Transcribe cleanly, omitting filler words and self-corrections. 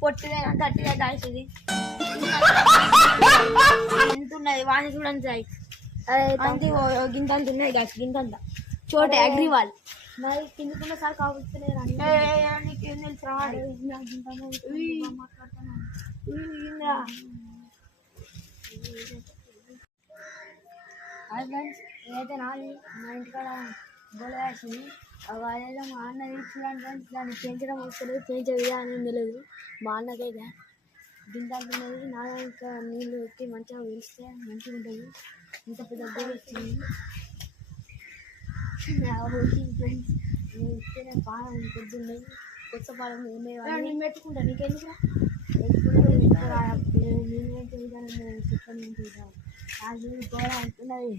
పొట్టిదే గట్టిగా గాయస్ ఇది ఎంత ఉన్నది వాణి చూడండి గాయస్ అంతే గింత అంత ఉన్నాయి గాయస్ గింత అంత చోటే అగ్రివాల్ మరి కిందకున్న సార్ కావచ్చులే నీకేం తెలుసు ఏదైతే నాది మా ఇంటికాడ గొడవ వేసింది వాళ్ళేదో మా అన్న చూడండి ఫ్రెండ్స్ దాన్ని పెంచడం వస్తలేదు పెంచే విధానం తెలియదు మా అన్నకైతే గింతలున్నది నా ఇంకా నీళ్ళు పెట్టి మంచిగా వేస్తే మంచిగా ఉంటుంది ఇంత పెద్ద గోడ వచ్చింది ఫ్రెండ్స్ నేను ఇస్తేనే పాలం పొద్దున్నది కొత్త పాలం నేను పెట్టుకుంటా నీకెందుకు నేనేం చేయడానికి చెప్పండి అది గోడ అంటున్నది